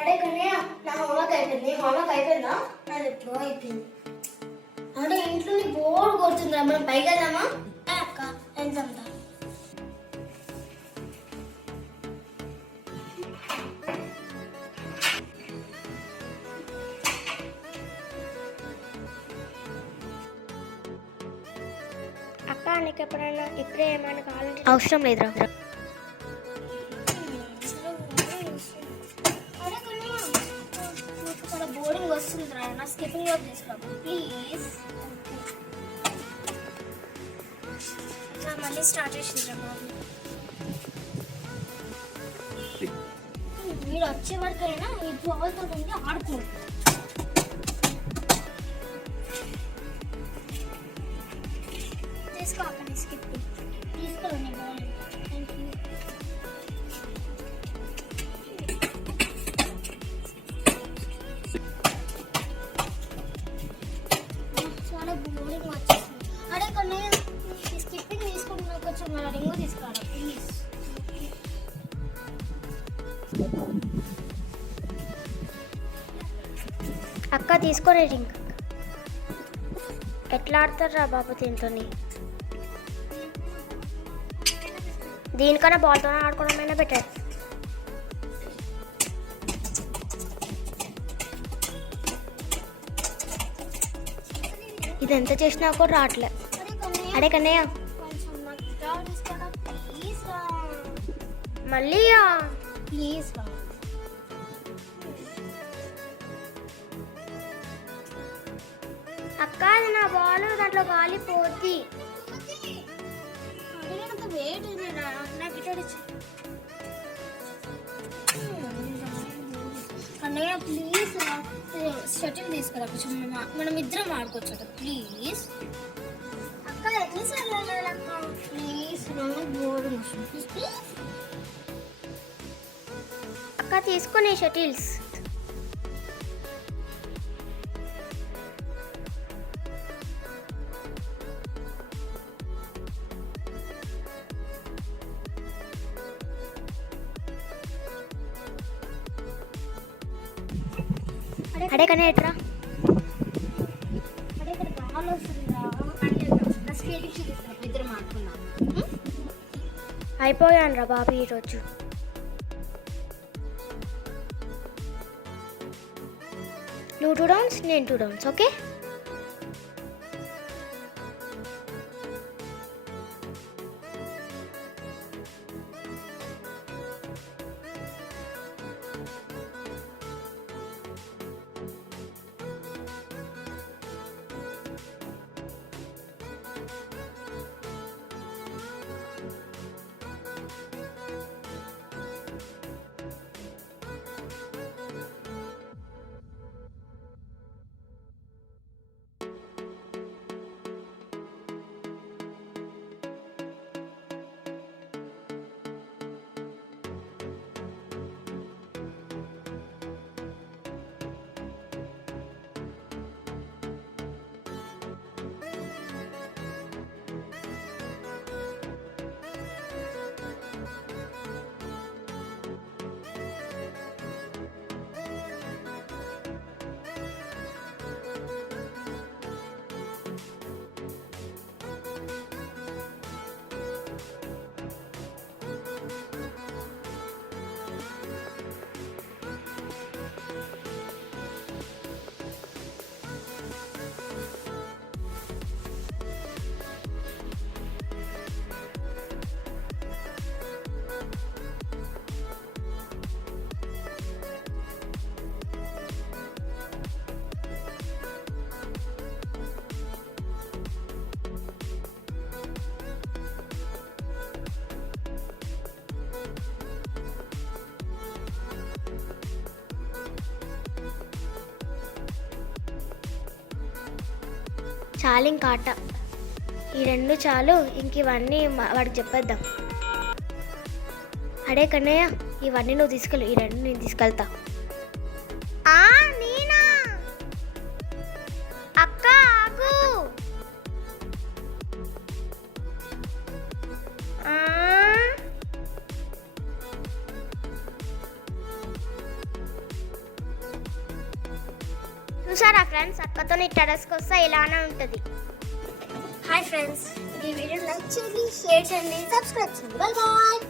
అడే కన్నయ్య, నా హోంవర్క్ అయిపోయింది. హోంవర్క్ అయిపోయిందా? నాది ఎప్పుడో అయిపోయింది. అంటే ఇంట్లో బోర్ కొడుతుందా? మనం పైకి వెళ్దామా? అక్క వెళ్దాం. అక్క నీకు ఎప్పుడైనా ఇప్పుడే ఏమైనా కావాలంటే అవసరం లేదురా. బోరింగ్ వస్తుందిరా, నా స్కిప్పింగ్ వర్క్ తీసుకురా ప్లీజ్. మళ్ళీ స్టార్ట్ చేసిందిరా బాబు. మీరు వచ్చే వరకైనా ఈ బాల్తో ఆడుకో. తీసుకో అక్కడ స్కిప్పింగ్ తీసుకోండి బాల్. Thank you. చాలా బోరింగ్ వచ్చేసింది. అడే కొన్ని స్కిప్పింగ్ తీసుకుంటున్నా, కొంచెం రింగు తీసుకురా ప్లీజ్. అక్క తీసుకొని రింగ్. ఎట్లా ఆడతారా బాబు దీంతో? దీనికన్నా బాల్తోనే ఆడుకోవడమైనా బెటర్. ఇది ఎంత చేసినా కూడా రావట్లే. అడే కన్నయ్య మళ్ళీ ప్లీజ్ అక్క, అది నా బాల్, దాంట్లో గాలి పోద్ది. వెయిట్ నాకు ఇటు అన్నయ్య ప్లీజ్ షటిల్ తీసుకురా, కొంచెం మనం ఇద్దరం ఆడుకోవచ్చు ప్లీజ్. అక్క ఎన్నిసార్లు అక్క ప్లీజ్, బోర్డు అక్క తీసుకునే షటిల్స్. అడే కన్నా ఎట్రా అయిపోయాను రా బాబు ఈరోజు. నువ్వు 2 రౌండ్స్, నేను 2 రౌండ్స్, ఓకే? చాలు ఇంకా ఆట. ఈ 2 చాలు, ఇంక ఇవన్నీ వాడికి చెప్పేద్దాం. అడే కన్నయ్య, ఇవన్నీ నువ్వు తీసుకెళ్ళు, ఈ 2 నేను తీసుకెళ్తా. నేనా? అక్క ఆగు. చూసారా ఫ్రెండ్స్, అక్కతో టెర్రస్కి వస్తే ఇలానే ఉంటుంది. హాయ్ ఫ్రెండ్స్, ఈ వీడియో లైక్ చేయండి, షేర్ చేయండి, సబ్స్క్రైబ్ చేయండి. Bye bye.